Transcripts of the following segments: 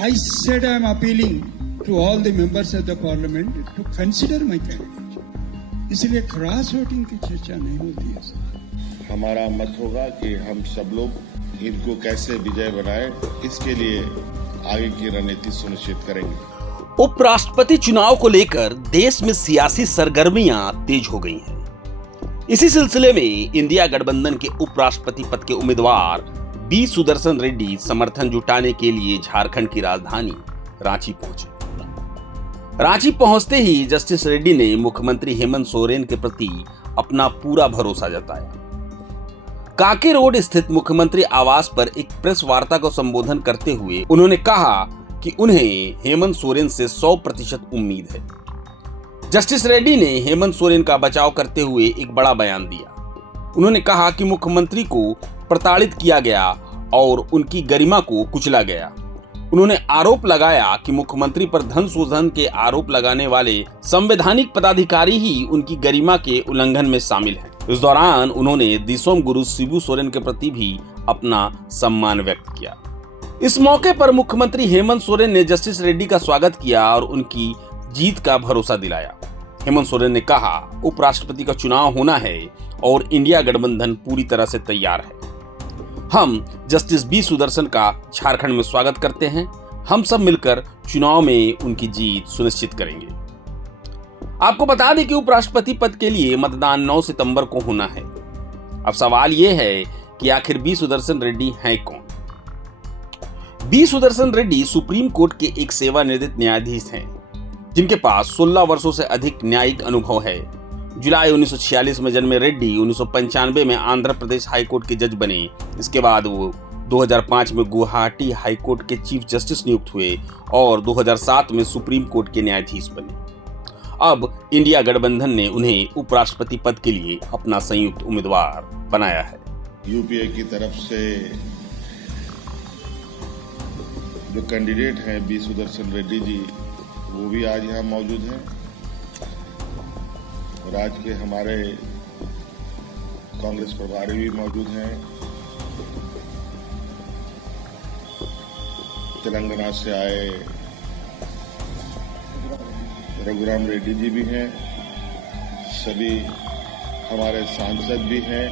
I said I am appealing to all the members of the parliament to consider my candidature. इसलिए cross voting की चर्चा नहीं होती है। हमारा मत होगा कि हम सब लोग इनको कैसे विजय बनाए, इसके लिए आगे की रणनीति सुनिश्चित करेंगे। उपराष्ट्रपति चुनाव को लेकर देश में सियासी सरगर्मियां तेज हो गई हैं। इसी सिलसिले में इंडिया गठबंधन के उपराष्ट्रपति पद के उम्मीदवार बी सुदर्शन रेड्डी समर्थन जुटाने के लिए झारखंड की राजधानी रांची पहुंचे। रांची पहुंचते ही जस्टिस रेड्डी ने मुख्यमंत्री हेमंत सोरेन के प्रति अपना पूरा भरोसा जताया। कांके रोड स्थित मुख्यमंत्री आवास पर एक प्रेस वार्ता को संबोधन करते हुए उन्होंने कहा कि उन्हें हेमंत सोरेन से 100% उम्मीद है। जस्टिस रेड्डी ने हेमंत सोरेन का बचाव करते हुए एक बड़ा बयान दिया। उन्होंने कहा कि मुख्यमंत्री को प्रताड़ित किया गया और उनकी गरिमा को कुचला गया। उन्होंने आरोप लगाया कि मुख्यमंत्री पर धन शोधन के आरोप लगाने वाले संवैधानिक पदाधिकारी ही उनकी गरिमा के उल्लंघन में शामिल हैं। इस दौरान उन्होंने दिसोम गुरु शिबू सोरेन के प्रति भी अपना सम्मान व्यक्त किया। इस मौके पर मुख्यमंत्री हेमंत सोरेन ने जस्टिस रेड्डी का स्वागत किया और उनकी जीत का भरोसा दिलाया। हेमंत सोरेन ने कहा, उपराष्ट्रपति का चुनाव होना है और इंडिया गठबंधन पूरी तरह से तैयार है। हम जस्टिस बी सुदर्शन का झारखंड में स्वागत करते हैं। हम सब मिलकर चुनाव में उनकी जीत सुनिश्चित करेंगे। आपको बता दें कि उपराष्ट्रपति पद के लिए मतदान 9 सितंबर को होना है। अब सवाल यह है कि आखिर बी सुदर्शन रेड्डी हैं कौन? B Sudarshan Reddy Supreme Court के एक सेवानिवृत्त न्यायाधीश हैं, जिनके पास 16 वर्षों से अधिक न्यायिक अनुभव है। जुलाई 1946 में जन्मे रेड्डी 1995 में आंध्र प्रदेश हाईकोर्ट के जज बने। इसके बाद वो 2005 में गुवाहाटी हाईकोर्ट के चीफ जस्टिस नियुक्त हुए और 2007 में सुप्रीम कोर्ट के न्यायाधीश बने। अब इंडिया गठबंधन ने उन्हें उपराष्ट्रपति पद के लिए अपना संयुक्त उम्मीदवार बनाया है। यूपीए की तरफ से जो कैंडिडेट हैं बी सुदर्शन रेड्डी जी, वो भी आज यहाँ मौजूद हैं। और आज के हमारे कांग्रेस प्रभारी भी मौजूद हैं। तेलंगाना से आए रघुराम रेड्डी जी भी हैं। सभी हमारे सांसद भी हैं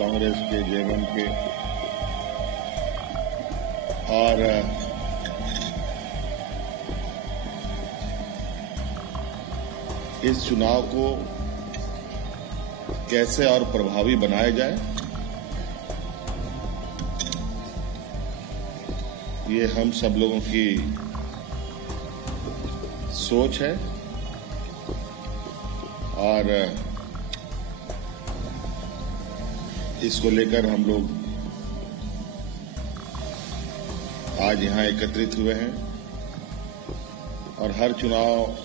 कांग्रेस के, जेएमएम के। और इस चुनाव को कैसे और प्रभावी बनाया जाए, ये हम सब लोगों की सोच है। और इसको लेकर हम लोग आज यहां एकत्रित हुए हैं। और हर चुनाव,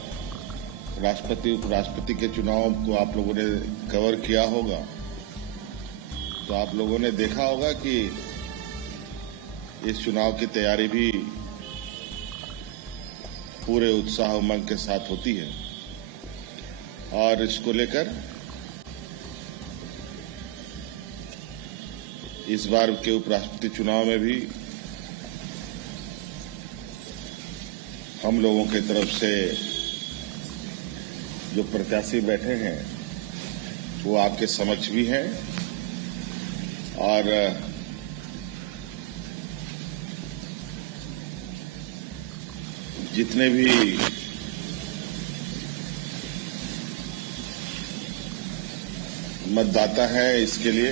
राष्ट्रपति उपराष्ट्रपति के चुनाव को आप लोगों ने कवर किया होगा, तो आप लोगों ने देखा होगा कि इस चुनाव की तैयारी भी पूरे उत्साह उमंग के साथ होती है। और इसको लेकर इस बार के उपराष्ट्रपति चुनाव में भी हम लोगों की तरफ से जो प्रत्याशी बैठे हैं वो आपके समक्ष भी हैं। और जितने भी मतदाता हैं इसके लिए,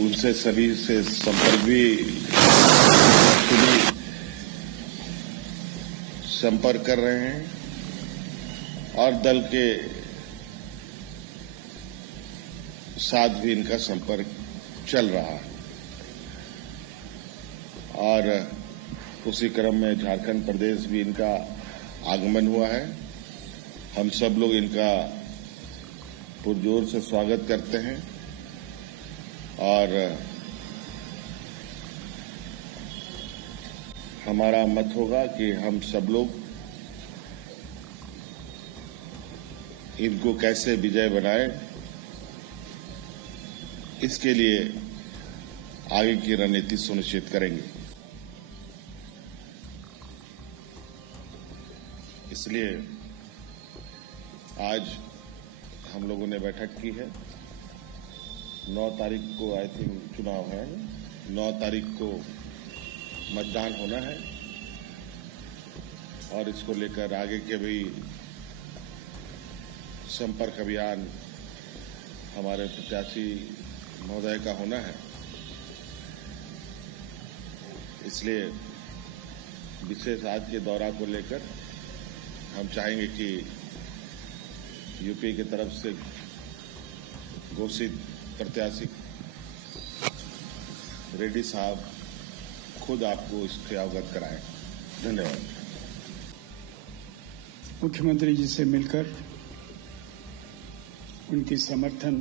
उनसे सभी से संपर्क भी संपर्क कर रहे हैं। और दल के साथ भी इनका संपर्क चल रहा है। और उसी क्रम में झारखंड प्रदेश भी इनका आगमन हुआ है। हम सब लोग इनका पुरजोर से स्वागत करते हैं। और हमारा मत होगा कि हम सब लोग इनको कैसे विजय बनाए, इसके लिए आगे की रणनीति सुनिश्चित करेंगे। इसलिए आज हम लोगों ने बैठक की है। 9 तारीख को आई थिंक चुनाव है, 9 तारीख को मतदान होना है और इसको लेकर आगे के भी संपर्क अभियान हमारे प्रत्याशी महोदय का होना है। इसलिए विशेष आज के दौरा को लेकर हम चाहेंगे कि यूपी की तरफ से घोषित प्रत्याशी रेड्डी साहब खुद आपको इससे अवगत कराएं। धन्यवाद। मुख्यमंत्री जी से मिलकर उनकी समर्थन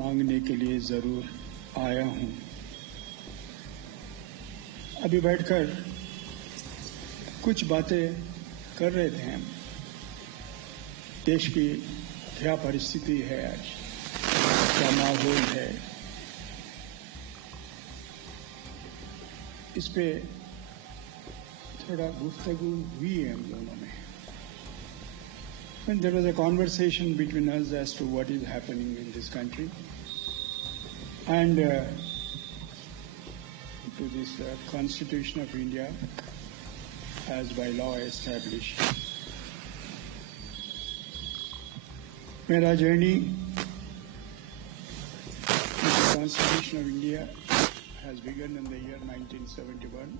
मांगने के लिए जरूर आया हूं। अभी बैठकर कुछ बातें कर रहे थे हम। देश की क्या परिस्थिति है आज, क्या माहौल है, इस पे थोड़ा गुफ्तगू हुई है हम दोनों में। And there was a conversation between us as to what is happening in this country and to this Constitution of India as by law established. मेरा journey with the Constitution of India has begun in the year 1971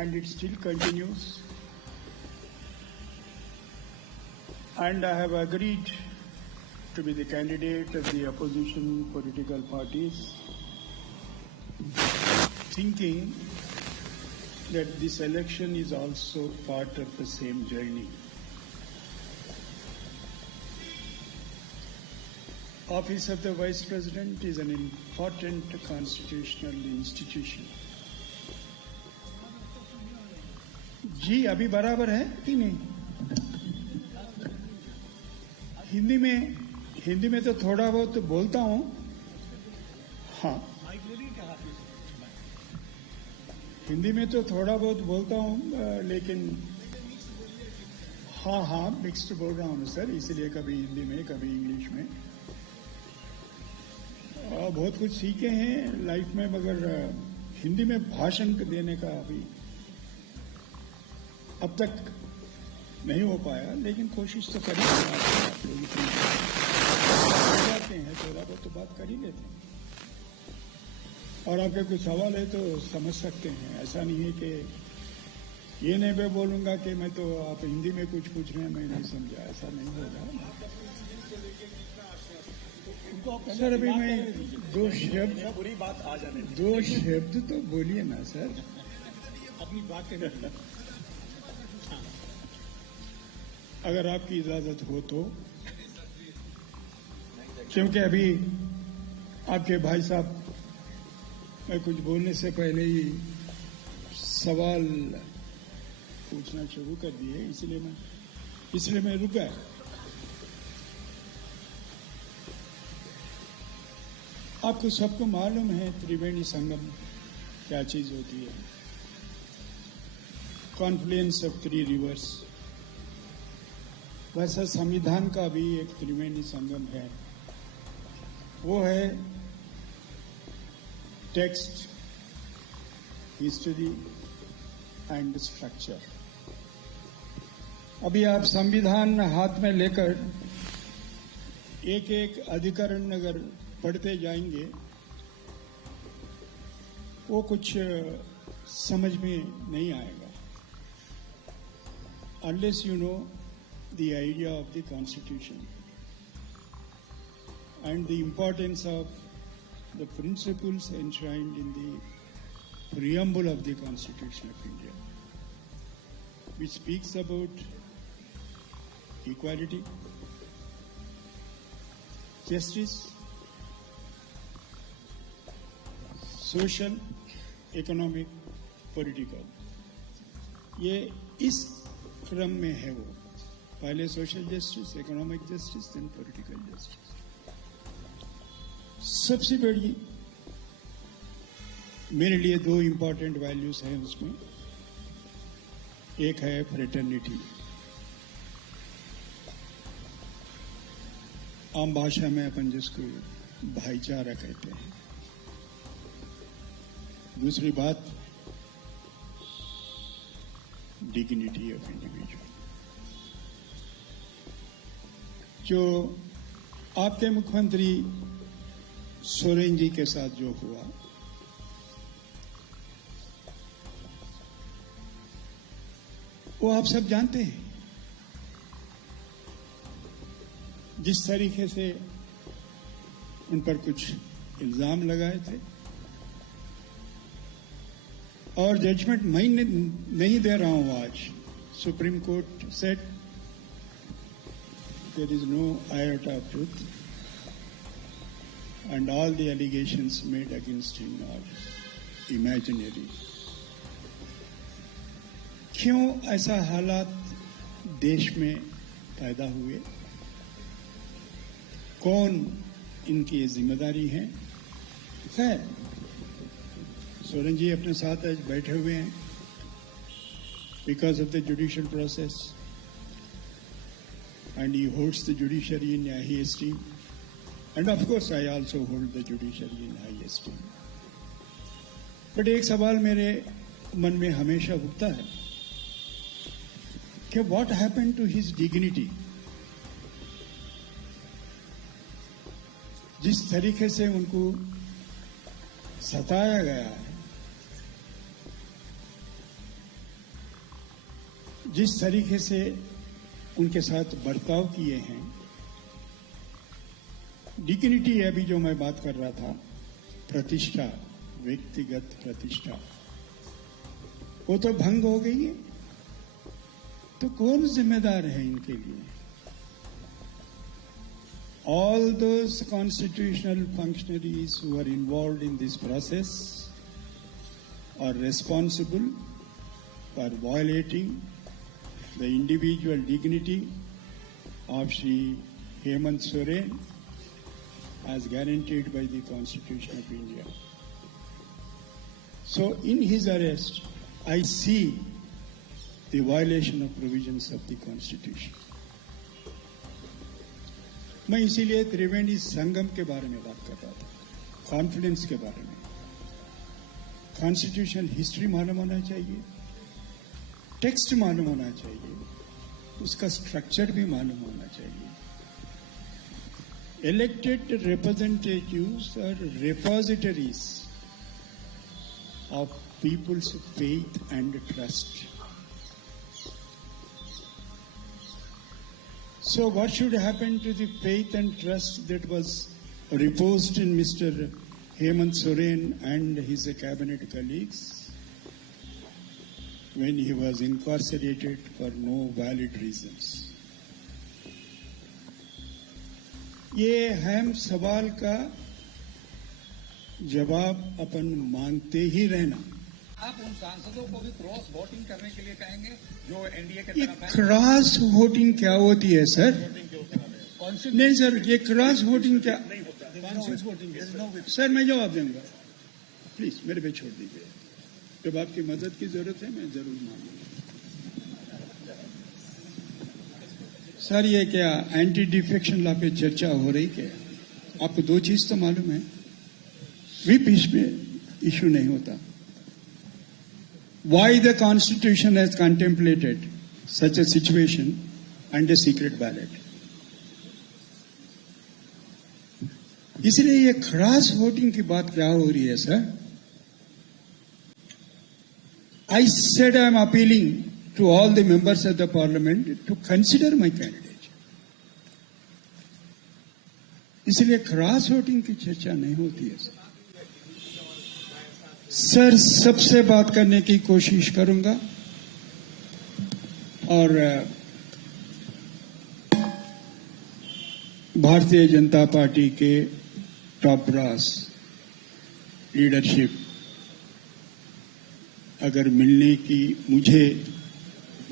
and it still continues. And I have agreed to be the candidate of the opposition political parties, thinking that this election is also part of the same journey. Office of the Vice President is an important constitutional institution. जी अभी बराबर है कि नहीं? हिंदी में तो थोड़ा बहुत बोलता हूं। हाँ, हिंदी में तो थोड़ा बहुत बोलता हूं, लेकिन हाँ मिक्स्ड बोल रहा हूं सर, इसलिए कभी हिंदी में कभी इंग्लिश में। बहुत कुछ सीखे हैं लाइफ में, मगर हिंदी में भाषण देने का अभी अब तक नहीं हो पाया, लेकिन कोशिश तो कर ही आप लोग जाते हैं, थोड़ा बहुत तो बात कर ही लेते हैं। और आपके कुछ सवाल है तो समझ सकते हैं। ऐसा नहीं है कि ये नहीं मैं बोलूंगा कि मैं तो आप हिंदी में कुछ पूछ रहे हैं मैं नहीं समझा, ऐसा नहीं होगा सर। अभी मैं दो शब्द तो बोलिए ना सर, अपनी बात करें अगर आपकी इजाजत हो तो, क्योंकि अभी आपके भाई साहब मैं कुछ बोलने से पहले ही सवाल पूछना शुरू कर दिए, इसलिए मैं रुका। आपको सबको मालूम है त्रिवेणी संगम क्या चीज होती है। Confluence of 3 reverse. वैसा संविधान का भी एक त्रिवेणी संगम है, वो है टेक्स्ट, हिस्ट्री एंड स्ट्रक्चर। अभी आप संविधान हाथ में लेकर एक एक अधिकरण अगर पढ़ते जाएंगे, वो कुछ समझ में नहीं आएगा। Unless you know the idea of the Constitution and the importance of the principles enshrined in the preamble of the Constitution of India, which speaks about equality, justice, social, economic, political. ये इस क्रम में है वो। पहले social justice, economic justice, then political justice. सबसे बड़ी मेरे लिए 2 इंपॉर्टेंट वैल्यूज हैं उसमें। एक है फ्रेटर्निटी, आम भाषा में अपन जिसको भाईचारा कहते हैं। दूसरी बात डिग्निटी ऑफ इंडिविजुअल। जो आपके मुख्यमंत्री सोरेन जी के साथ जो हुआ, वो आप सब जानते हैं। जिस तरीके से उन पर कुछ इल्जाम लगाए थे और जजमेंट मैं नहीं दे रहा हूं आज। Supreme Court said there is no iota of truth and all the allegations made against him are imaginary. क्यों ऐसा हालात देश में पैदा हुए, कौन इनकी जिम्मेदारी है? खैर, सोरेन जी अपने साथ आज बैठे हुए हैं because of the judicial process and he holds the judiciary in high esteem and of course I also hold the judiciary in high esteem. But एक सवाल मेरे मन में हमेशा उठता है कि what happened to his dignity. जिस तरीके से उनको सताया गया है, जिस तरीके से उनके साथ बर्ताव किए हैं, डिग्निटी अभी जो मैं बात कर रहा था, प्रतिष्ठा, व्यक्तिगत प्रतिष्ठा, वो तो भंग हो गई है। तो कौन जिम्मेदार है इनके लिए? All those constitutional functionaries who are involved in this process are responsible for violating the individual dignity of Shri Hemant Soren as guaranteed by the Constitution of India. So in his arrest, I see the violation of provisions of the Constitution. मैं इसीलिए त्रिवेणी संगम के बारे में बात कर रहा था, confidence के बारे में। कॉन्स्टिट्यूशनल हिस्ट्री मालूम होना चाहिए, टेक्स्ट मालूम होना चाहिए, उसका स्ट्रक्चर भी मालूम होना चाहिए। Elected representatives are repositories of people's faith and trust. So what should happen to the faith and trust that was reposed in Mr. Hemant Soren and his cabinet colleagues when he was incarcerated for no valid reasons? ये अहम सवाल का जवाब अपन मांगते ही रहना। आप उन सांसदों को भी क्रॉस वोटिंग करने के लिए कहेंगे जो एनडीए के ये तरफ है? क्रॉस वोटिंग क्या होती है सर? नहीं सर, ये क्रॉस वोटिंग क्या? सर मैं जवाब दूंगा, प्लीज मेरे पे छोड़ दीजिए। जब आपकी मदद की जरूरत है मैं जरूर मांगूंगा। सर ये क्या एंटी डिफेक्शन लॉ पे चर्चा हो रही? क्या आपको दो चीज तो मालूम है, व्हिप इसमें इश्यू नहीं होता। Why the Constitution has contemplated such a situation and a secret ballot? इसलिए ये क्रॉस वोटिंग की बात क्या हो रही है sir? I said I am appealing to all the members of the parliament to consider my candidate. इसलिए cross voting की चर्चा नहीं होती है सर। सर सबसे बात करने की कोशिश करूंगा और भारतीय जनता पार्टी के टॉप ब्रास लीडरशिप अगर मुझे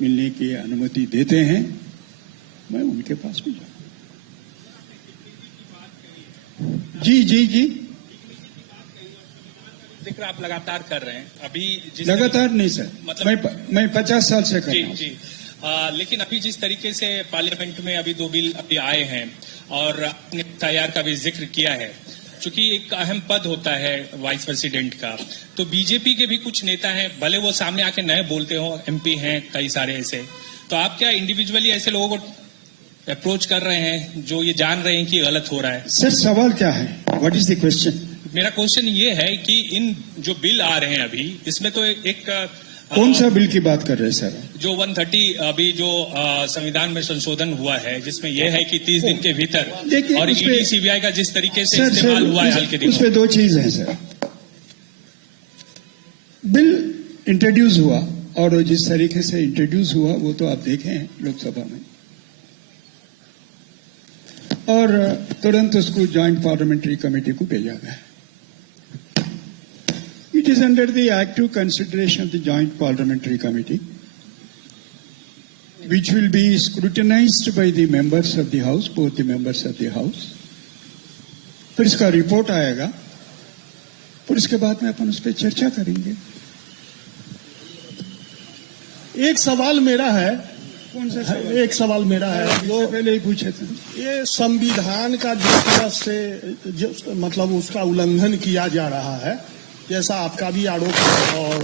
मिलने की अनुमति देते हैं, मैं उनके पास भी जाऊंगा। जी जी जी जिक्र आप लगातार कर रहे हैं। अभी लगातार नहीं सर, मतलब मैं 50 साल से कर जी रहा हूँ। जी लेकिन अभी जिस तरीके से पार्लियामेंट में अभी 2 बिल अभी आए हैं और आपने तैयार का भी जिक्र किया है, चूंकि एक अहम पद होता है वाइस प्रेसिडेंट का, तो बीजेपी के भी कुछ नेता हैं, भले वो सामने आके नए बोलते हो, एमपी हैं कई सारे ऐसे, तो आप क्या इंडिविजुअली ऐसे लोगों को अप्रोच कर रहे हैं जो ये जान रहे हैं कि गलत हो रहा है? सर सवाल क्या है? What is the question? मेरा क्वेश्चन ये है कि इन जो बिल आ रहे हैं अभी, इसमें तो एक कौन सा बिल की बात कर रहे हैं सर? जो 130 अभी जो संविधान में संशोधन हुआ है, जिसमें यह है कि 30 दिन के भीतर, और ईडी सीबीआई का जिस तरीके से इस्तेमाल हुआ है हल्के दिनों, उसमें 2 चीज है सर। बिल इंट्रोड्यूस हुआ और जिस तरीके से इंट्रोड्यूस हुआ वो तो आप देखे हैं लोकसभा में, और तुरंत उसको ज्वाइंट पार्लियामेंट्री कमेटी को भेजा गया। It is under the active consideration of the Joint Parliamentary Committee, which will be scrutinized by the members of the House, both the members of the House. फिर इसका रिपोर्ट आएगा, फिर इसके बाद में अपन उस पर चर्चा करेंगे। एक सवाल मेरा है, कौन सा सवाल? एक सवाल मेरा है जो पहले ही पूछे थे। ये संविधान का जिस तरह से मतलब उसका उल्लंघन किया जा रहा है, जैसा आपका भी आरोप है और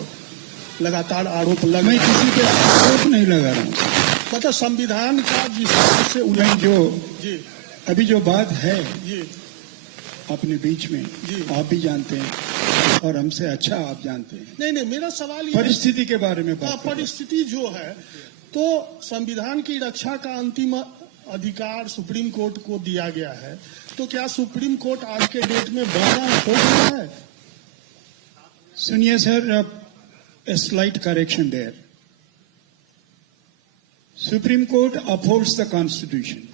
लगातार आरोप लग, मैं किसी पे आरोप नहीं लगा रहा हूँ, मतलब संविधान का जिस तरह से उल्लंघन, जो अभी जो बात है जी अपने बीच में, आप भी जानते हैं और हमसे अच्छा आप जानते हैं। नहीं, मेरा सवाल ये परिस्थिति के बारे में बात परिस्थिति जो है, तो संविधान की रक्षा का अंतिम अधिकार सुप्रीम कोर्ट को दिया गया है, तो क्या सुप्रीम कोर्ट आज के डेट में बड़ा हो गया है? सुनिए sir, a slight correction there. Supreme Court upholds the Constitution.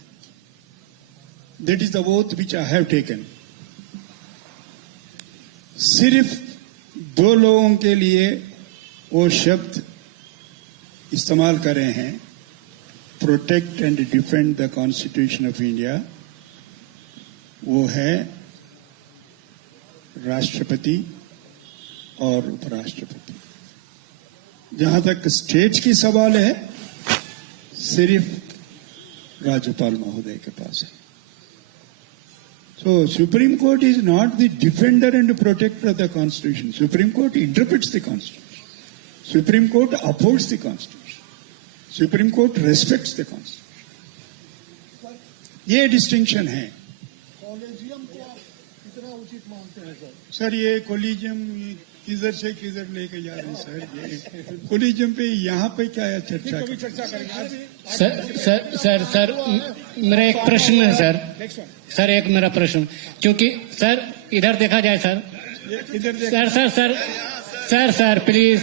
That is the oath which I have taken. सिर्फ 2 लोगों के लिए वो शब्द इस्तेमाल कर रहे हैं, protect and defend the constitution of India, वो है राष्ट्रपति और उपराष्ट्रपति। जहां तक स्टेट की सवाल है, सिर्फ राज्यपाल महोदय के पास है। So Supreme Court is not the defender and protector of the Constitution. Supreme Court interprets the Constitution. Supreme Court upholds the Constitution. Supreme Court respects the Constitution. ये डिस्टिंक्शन है। कॉलेजियम को आप कितना उचित मानते हैं सर? सर ये collegium किधर से किधर लेके जा रहे हैं सर? ये कोलिजियम पे यहाँ पे क्या है चर्चा सर मेरा एक प्रश्न है सर एक मेरा प्रश्न, क्योंकि सर इधर देखा जाए सर, इधर सर प्लीज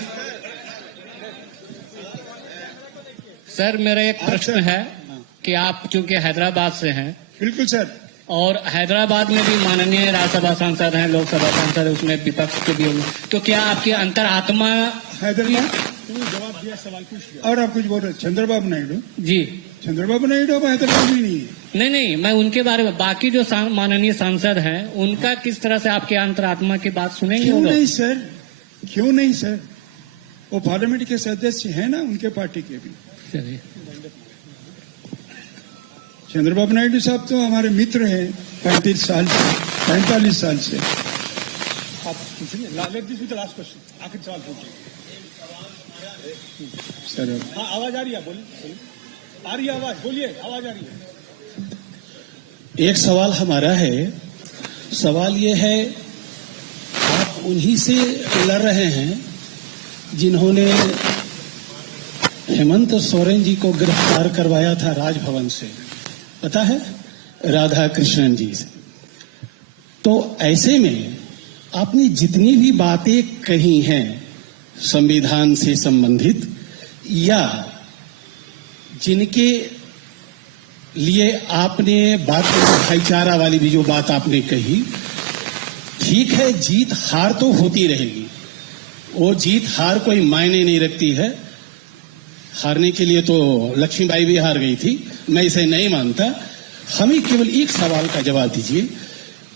सर, मेरा एक प्रश्न है कि आप चूंकि हैदराबाद से हैं। बिल्कुल सर। और हैदराबाद में भी माननीय राज्यसभा सांसद हैं, लोकसभा सांसद है, उसमें विपक्ष के भी होंगे, तो क्या आपकी अंतरात्मा हैदराबाद जवाब दिया, सवाल पूछ लिया। और आप कुछ बोल रहे? चंद्रबाबू नायडू? जी, चंद्रबाबू नायडू अब हैदराबाद में नहीं है। नहीं, मैं उनके बारे में, बाकी जो माननीय सांसद हैं उनका किस तरह से आपके अंतरात्मा की बात सुनेंगे? क्यों नहीं सर, वो पार्लियामेंट के सदस्य हैं ना, उनके पार्टी के भी। चलिए, चंद्रबाबू नायडू साहब तो हमारे मित्र हैं 45 साल से। आप पूछिए, लास्ट क्वेश्चन, आखिरी सवाल पूछिए सर। हाँ, आवाज आ रही है, बोलिए। आ रही है आवाज, बोलिए, आवाज आ रही है। एक सवाल हमारा है, सवाल ये है, आप उन्हीं से लड़ रहे हैं जिन्होंने हेमंत सोरेन जी को गिरफ्तार करवाया था राजभवन से, पता है, राधा कृष्णन जी से। तो ऐसे में आपने जितनी भी बातें कही हैं संविधान से संबंधित, या जिनके लिए आपने बात, भाईचारा वाली भी जो बात आपने कही, ठीक है, जीत हार तो होती रहेगी, वो जीत हार कोई मायने नहीं रखती है। हारने के लिए तो लक्ष्मीबाई भी हार गई थी, मैं इसे नहीं मानता। हमें केवल एक सवाल का जवाब दीजिए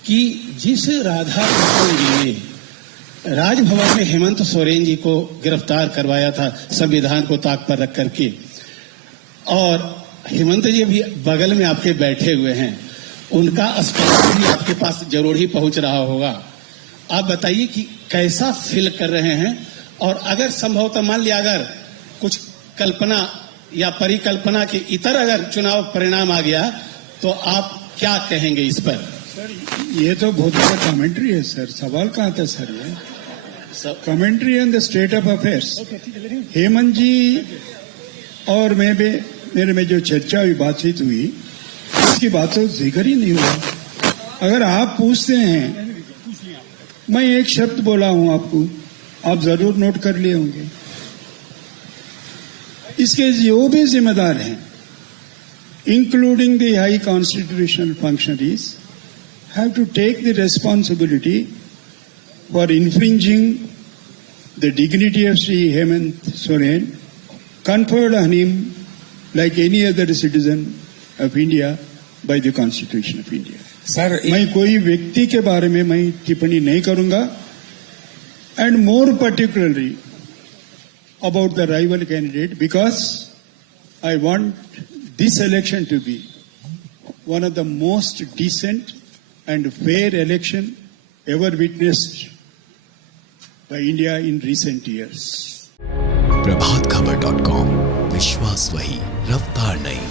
कि जिस राधा कृष्णन जी ने राजभवन में हेमंत सोरेन जी को गिरफ्तार करवाया था संविधान को ताक पर रख करके, और हेमंत जी भी बगल में आपके बैठे हुए हैं, उनका स्पष्ट भी आपके पास जरूर ही पहुंच रहा होगा। आप बताइए कि कैसा फील कर रहे हैं, और अगर संभवतः मान लिया अगर कुछ कल्पना या परिकल्पना के इतर अगर चुनाव परिणाम आ गया तो आप क्या कहेंगे इस पर? सर ये तो बहुत बड़ा कमेंट्री है सर, सवाल कहाँ था सर? ये commentary on the state of affairs. Hemant ji और मेरे में जो चर्चा हुई, बातचीत हुई, उसकी बात तो जिक्र ही नहीं हुआ। अगर आप पूछते हैं, मैं एक शब्द बोला हूं आपको, आप जरूर नोट कर लिए होंगे। इसके जो भी जिम्मेदार हैं, including the high constitutional functionaries, have to take the responsibility for infringing the dignity of Shri Hemant Soren, conferred on him like any other citizen of India by the Constitution of India. Sir मैं कोई व्यक्ति के बारे में मैं टिप्पणी नहीं करूंगा, and more particularly about the rival candidate, because I want this election to be one of the most decent and fair election ever witnessed by India in recent years. प्रभातखबर.com, विश्वास वही, रफ्तार नहीं।